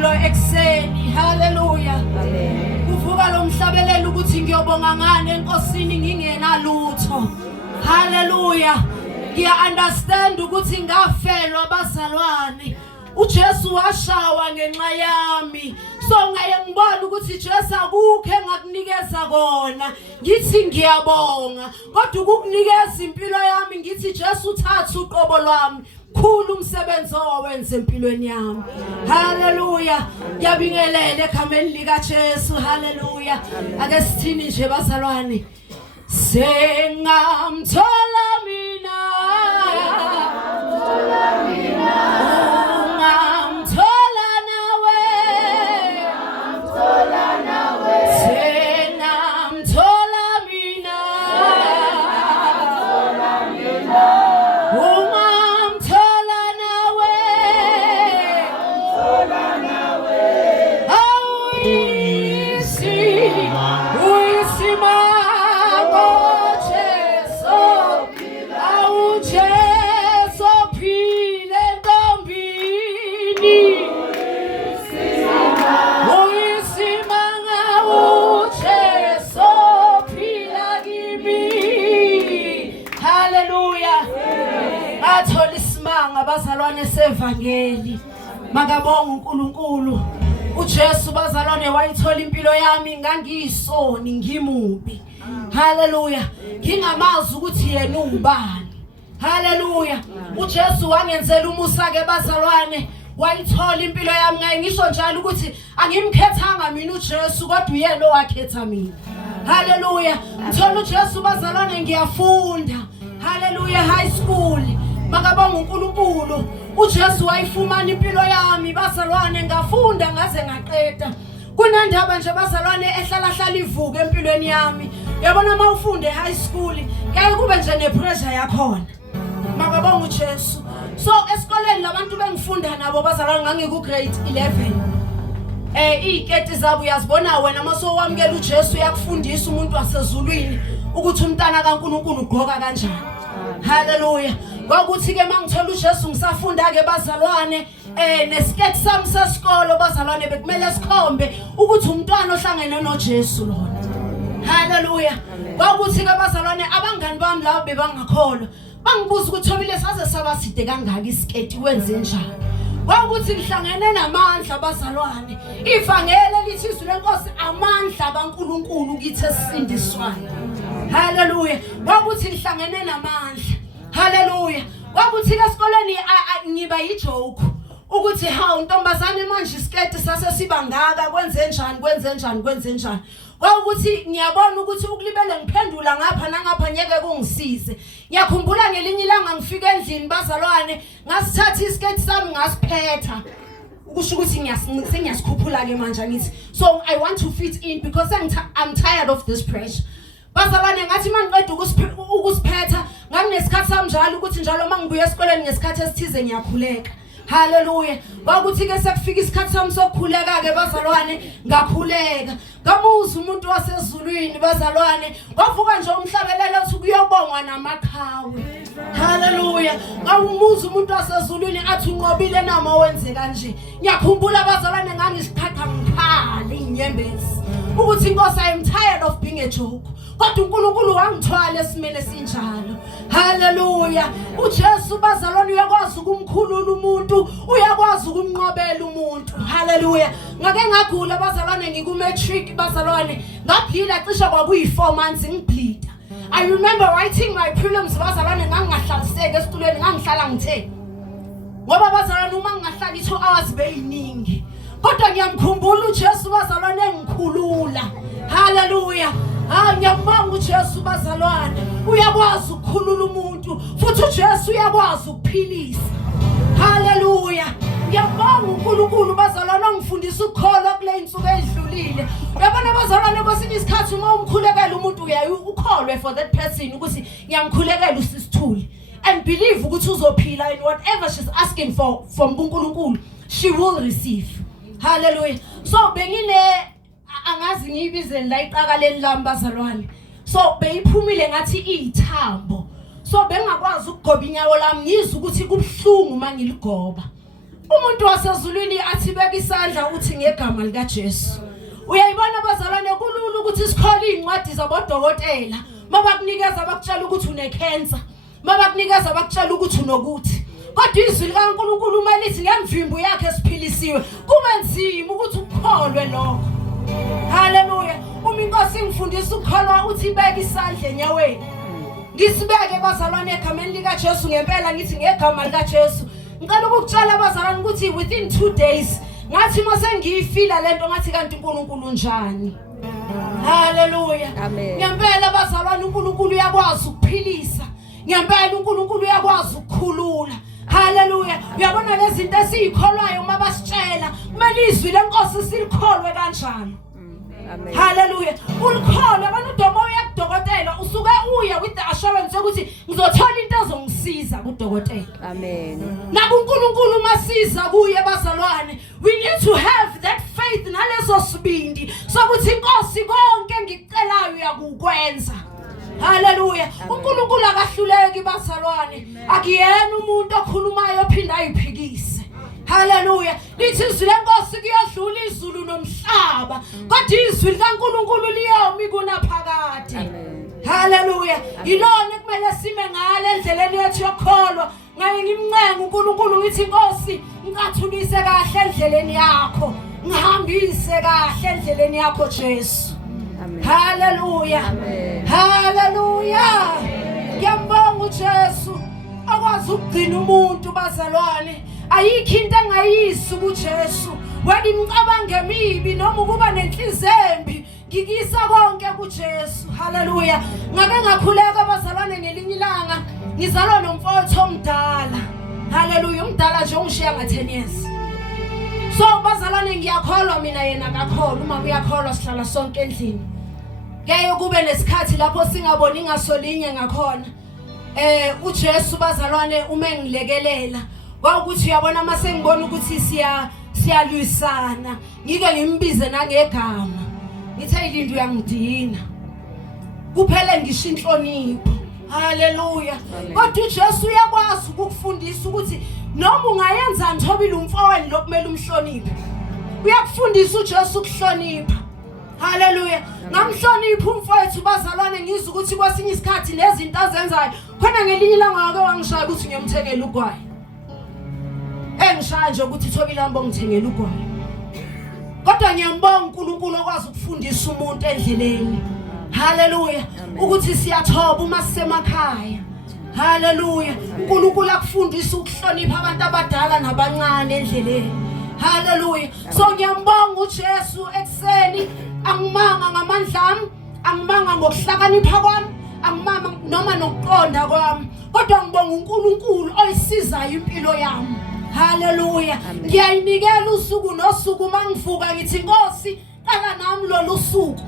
Lo ekseni, haleluya. Kuvuka lo mhlabelelo ukuthi ngiyobonga ngane enkosini ngingenalutho. Haleluya. Ngiya understand ukuthi ngafelwa abazalwane. uJesu washawa ngenxa yami. So ngaye ngibona ukuthi Jesu akukho engakunikeza kona. Ngithi ngiyabonga. Kodwa ukukunikeza impilo yami ngithi Jesu uthatha uqobo lwami. Khulu umsebenzi owenza empilweni yami. Haleluya. Ngiyabingelela egameni lika Jesu. Haleluya. Ake sithini nje bazalwane. Sengamthola mina. Ungamthola nawe. Sengamthola mina. Abazalwane sevangeli makabonga uNkulunkulu. uJesu bazalwane wayithola impilo yami ngangiyisoni ngimubi. Haleluya. Ngingamazi ukuthi yena ubani. Haleluya. uJesu wangenzela umusa ke bazalwane. Wayithola impilo yami ngaye ngisho njalo ukuthi angimkhethanga mina uJesu kodwa uyena owakhetha mina. Haleluya. Ngithola uJesu bazalwane ngiyafunda. Haleluya high school. Makabonga uNkulunkulu. uJesu wayifumana impilo yami bazalwane ngafunda ngaze ngaqeda. Kunandaba nje bazalwane ehlala ivuka empilweni yami. Yabona mawufunde high school yaye kube nje nepressure yakhona. Makabonga uJesu. So esikoleni labantu bengifunda nabo bazalwane ngangiku grade 11. Iketi zabo uyazibona wena maso wamkela uJesu yakufundisa umuntu wasezulwini ukuthi umntana kaNkulunkulu ugqoka kanjani. Haleluya. Kwakuthi ke mangithola uJesu ngisafunda ke bazalwane nesiketi sami sesikolo bazalwane bekumele sikhombe ukuthi umntwana ohlangene noJesu lona. Haleluya. Kwakuthi ke bazalwane abangani bami labo bebangakholwa bangibuza ukuthi Thobile saze sabaside kangaka isiketi wenze njani. Kwakuthi ngihlangene namandla bazalwane. Ivangeli lithi izwi lenkosi amandla kaNkulunkulu kithi esindiswayo. Haleluya. Kwakuthi ngihlangene namandla. Haleluya. Kwakuthi ke esikoleni ngiba yijoke ukuthi ha untombazane manje isiketi sase siba ngaka kwenze njani. Kwakuthi ngiyabona ukuthi ukulibele ngiphendula ngapha nangapha ngeke kungisize. Ngiyakhumbula ngelinye ilanga ngifika endlini bazalwane ngasithatha isiketi sami ngasiphetha. Ukusho ukuthi ngiyasikhuphula ke manje ngithi so I want to fit in because I'm tired of this pressure. Bazalwane ngathi mangiqeda ukusiphetha nganginesikhathi sami njalo ukuthi njalo mangibuya esikoleni ngesikhathi esithize ngiyakhuleka. Haleluya. Kwakuthi ke sekufika isikhathi sami sokukhuleka ke bazalwane ngakhuleka. Ngamuza umuntu wasezulwini bazalwane wavuka nje umhlabelelo uthi kuyobongwa namakhawe. Haleluya. Ngawumuza umuntu wasezulwini athi unqobile nama wenze kanje. Ngiyakhumbula bazalwane ngangisiqhaqha ngikhala inyembezi ukuthi inkosi I'm tired of being a joke. Kodwa uNkulunkulu wangithwala esimene esinjalo. Haleluya. uJesu bazalwane uyakwazi ukumkhulula umuntu, uyakwazi ukumnqobela umuntu. Haleluya. Ngake ngagula bazalwane ngikumatric bazalwane. Ngaphila cishe kwakuyi4 months ngibleed. I remember writing my prelims bazalwane ngangahlaliseke esitulweni ngangihlala ngithe. Ngoba bazalwane uma ngingahlala 2 hours beyiningi. Kodwa ngiyamkhumbula uJesu bazalwane engikhulula. Haleluya. Ngiyabonga uJesu bazalwane. Uyakwazi ukukhulula umuntu futhi uJesu uyakwazi ukuphilisa. Haleluya. Ngiyabonga uNkulunkulu bazalwane ongifundisa ukukholwa kule insuku edlulile. Uyabona bazalwane kwesinye isikhathi uma umkhulekela umuntu ukholwe for that person ukuthi ngiyamkhulekela usisithuli and believe ukuthi uzophila and whatever she's asking for from uNkulunkulu she will receive. Hallelujah. So bengine angazi ngiyibizeni la iqakaleni lami bazalwane. So beyiphumile ngathi ithambo. So bengakwazi ukugoba inyawo lami ngizwe ukuthi kubhlungu mangiligoba. Umuntu wasezulwini athi beka isandla uthi ngegama lika Jesu. Uyayibona bazalwane kulula ukuthi sikhole incwadi zabodokotela. Mabakunikeza bakutshela ukuthi une cancer. Mabakunikeza bakutshela ukuthi unokuthi. Kodwa izwi likaNkulunkulu uma lithi ngemvimbo yakhe esiphilisiwe, kube nzima ukuthi ukholwe lokho. Haleluya. Uma inkosi ingifundisa ukukholwa uthi beka isandla enyaweni. Ngisibeke bazalwane egameni lika Jesu ngempela ngithi ngegama lika Jesu. Ngicela ukukutshela abazalwane ukuthi within 2 days ngathi mase ngiyifila lento ngathi kanti uNkulunkulu njani. Haleluya. Ngempela abazalwane uNkulunkulu uyakwazi ukuphilisa. Ngempela uNkulunkulu uyakwazi ukukhulula. Haleluya. Uyabona lezi zinto esizikholwayo uma basitshela kumele izwi lenkosi silikholwe kanjalo. Haleluya. Ulikholwe abantu uDomo uyakudokotela usuke uya with the assurance ukuthi ngizothola into ezongisiza kuDokotela. Amen. NakuNkulunkulu masiza kuye bazalwane, we need to have that faith nalezo sibindi sokuthi inkosi konke ngicelayo yakukwenza. Haleluya. uNkulunkulu akahluleki bazalwane. Akuyena umuntu okhulumayo ophinda ayiphikise. Haleluya. Lithi izwi lenkosi kuyadlula izulu nomhlaba, kodwa izwi likaNkulunkulu liyomi kunaphakade. Haleluya. Yilona kumele sime ngale endleleni yethu yokholwa. Ngaye ngimncenga uNkulunkulu ngithi inkosi ngicathulise kahle endleleni yakho, ngihambise kahle endleleni yakho Jesu. Haleluya. Haleluya. Ngiyambonga uJesu akwazi ukugcina umuntu bazalwane. Ayikho into engayisi kuJesu. Wena imcabango emibi noma ukuba nenhliziyo embi ngikisa konke kuJesu. Haleluya. Ngake ngakhuleka abazalwane ngelinye ilanga ngizalwa nomfowethu omdala. Haleluya. Umdala nje ungishiya nga10 years. So bazalwane ngiyakholwa mina yena akakholwa. Uma uyakholwa sihlala sonke endlini. Ngeke kube nesikhathi lapho singaboni ngasolinye ngakhona. uJesu bazalwane uma engilekelela kwaukuthi uyabona mase ngibona ukuthi siyalwisana ngike ngimbize nangegama ngithi ayilindi uyangidina kuphela ngisho inhlonipho. Haleluya. Kodwa uJesu uyakwazi ukukufundisa ukuthi noma ungayenza nthobile umfowenu lokumele umhloniphe. Uyakufundisa uJesu ukuhlonipha. Haleluya. Ngamhlonipha umfowethu bazalwane ngizwe ukuthi kwesinye isikhathi nezinto azenzayo khona ngelinye ilanga wake wangishaya ukuthi ngiyomthengela ugwayi. Engishaya nje ukuthi thobile hamba ngithengela ugwayi. Kodwa ngiyambonga uNkulunkulu okwazi ukufundisa umuntu endleleni. Haleluya. Ukuthi siyathoba uma sisemakhaya. Haleluya. uNkulunkulu akufundisa ukuhlonipha abantu abadala nabancane endleleni. Haleluya. So ngiyambonga uJesu ekseni angimanga ngamandla ami, angimanga ngokuhlakanipha kwami, angimanga noma nokuqonda kwami, kodwa ngibonga uNkulunkulu oyisizayo impilo yami. Haleluya. Ngiyayinikela usuku nosuku mangivuka ngithi Nkosi qala nami lolu suku.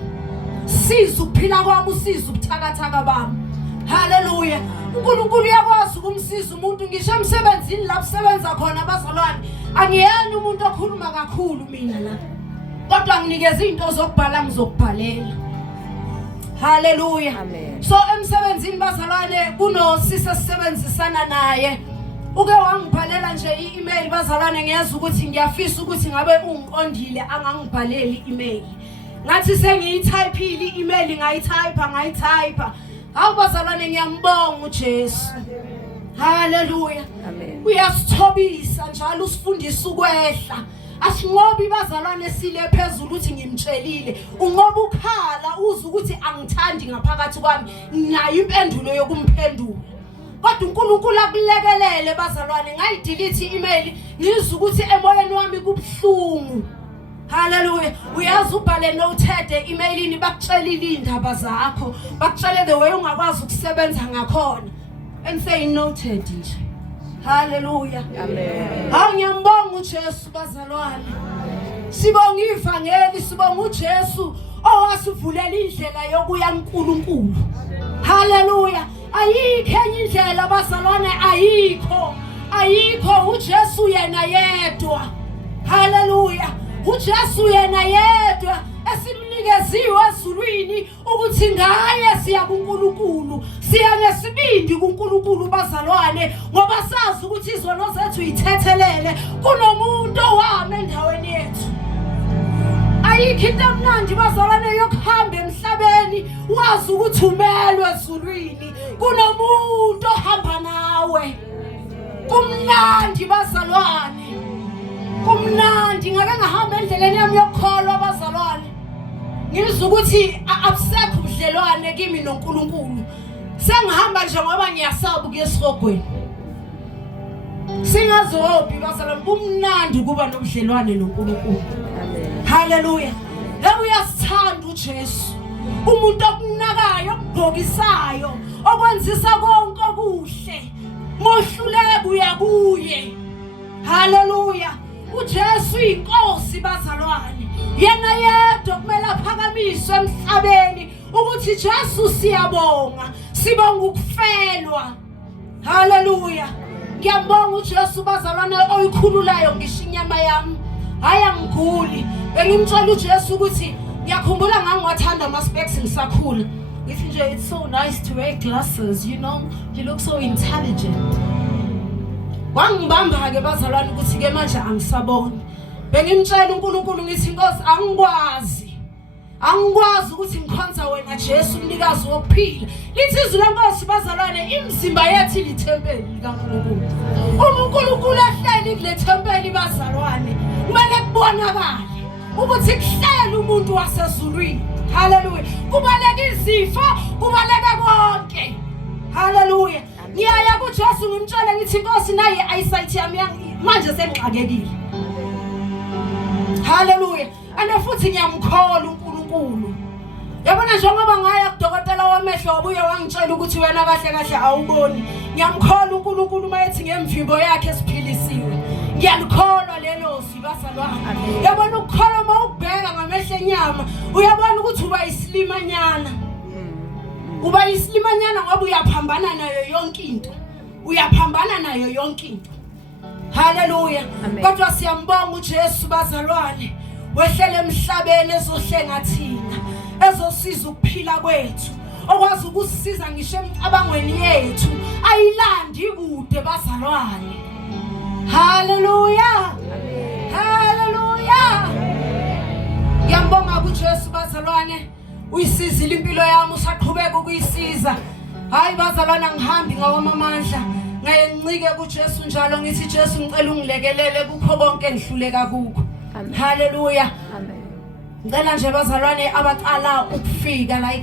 Siza ukuphila kwami, usiza ubuthakathaka bami. Haleluya. uNkulunkulu uyakwazi ukumsiza umuntu ngisho emsebenzini lapho sebenza khona abazalwane. Angiyena umuntu okhuluma kakhulu mina la. Kodwa nginikeza izinto zokubhala ngizokubhalela. Haleluya. So emsebenzini bazalwane kunosisi sisebenzisana naye. Uke wangibhalela nje i-email bazalwane ngiyeza ukuthi ngiyafisa ukuthi ngabe ungiqondile angangibhaleli i-email. Ngathi sengiyitypeile i-email ngayitypa. Hawu bazalwane ngiyambonga uJesu. Haleluya. Uyasithobisa njalo usifundisa ukwehla. Asinqobi bazalwane sile phezulu uthi ngimtshelile. Unqoba ukhala uza ukuthi angithandi ngaphakathi kwami. Nayo impendulo yokumphendula. Kodwa uNkulunkulu akulekelele bazalwane ngayidelete i-email ngizwe ukuthi emoyeni wami kubhlungu. Haleluya. Uyazi ubhale noted emailini bakutshelile indaba zakho, bakutshele the way ungakwazi ukusebenza ngakhona. And say noted nje. Haleluya. Amen. Ngiyambonga uJesu bazalwane. Sibonga ivangeli, sibonga uJesu owasivulela indlela yokuya kuNkulunkulu. Haleluya. Ayikho enye indlela bazalwane, ayikho uJesu yena yedwa. Haleluya. uJesu yena yedwa esimnika esinikeziwe ezulwini ukuthi ngaye siya kuNkulunkulu, siya ngesibindi kuNkulunkulu bazalwane, ngoba sazi ukuthi izono zethu yithethelele kunomuntu owame endaweni yethu. Ayikho into emnandi bazalwane yokuhamba emhlabeni wazi ukuthi umelwe ezulwini kunomuntu ohamba nawe. Kumnandi bazalwane, kumnandi. Ngake ngahamba endleleni yami yokukholwa bazalwane, ngizwa ukuthi abusekho ubudlelwane kimi noNkulunkulu. Sengihamba nje ngoba ngiyasaba ukuya esihogweni. Singazi wophi bazalwane, kumnandi kuba nobudlelwane noNkulunkulu. Haleluya. Uyasithanda uJesu, umuntu okunakayo, okugqokisayo, okwenzisa konke okuhle, mohluleka uya kuye. Haleluya. uJesu inkosi bazalwane, yena yedwa kumele aphakamiswe emhlabeni ukuthi Jesu siyabonga, sibonga ukufelwa. Haleluya. Ngiyabonga uJesu bazalwane oyikhululayo ngisho inyama yami. Hayi angiguli. Bengimtshela uJesu ukuthi ngiyakhumbula ngangiwathanda ama specs ngisakhula. Ngithi nje it's so nice to wear glasses, you know, you look so intelligent. Wangibamba ke bazalwane ukuthi ke manje angisaboni. Bengimtshela uNkulunkulu ngithi Nkosi angikwazi ukuthi ngikhonza wena Jesu umnikazi wokuphila. Lithi izwi leNkosi bazalwane, imizimba yethu ilithempeli likaNkulunkulu. uNkulunkulu ahleli kule thempeli bazalwane, kumele kubonakale ukuthi kuhleli umuntu wasezulwini. Haleluya. Kubaleka izifo, kubaleka konke. Haleluya. Ngiyaya kuJesu ngimtshele ngithi Nkosi naye eyesight yami manje sengixakekile. Haleluya. Futhi ngiyamkhola uNkulunkulu. Yabona njengoba ngaya kudokotela wamehlo wabuye wangitshela ukuthi wena kahle kahle awuboni. Ngiyamkhola uNkulunkulu mayethi ngemvimbo yakhe esiphilisiwe. Ngiyalikholwa lelo zwi bazalwane. Yabona ukukholwa mawubheka ngamehlo enyama, uyabona ukuthi uba isilimanyana. Uba isilimanyana ngoba uyaphambana nayo yonke into. Uyaphambana nayo yonke into. Haleluya. Kodwa siyambonga uJesu bazalwane, wehlele emhlabeni ezohlenga thina, ezosiza ukuphila kwethu, okwazi ukusisiza ngisho emicabangweni yethu, ayilandi kude bazalwane. Haleluya. Haleluya. Ngiyambonga kuJesu bazalwane, uyisizile impilo yami, usaqhubeka ukuyisiza. Hayi bazalwane, angihambi ngawamandla, ngaye ncike kuJesu njalo ngithi Jesu ngicela ungilekelele kukho konke engihluleka kukho. Haleluya. Ngicela nje bazalwane abaqala ukufika la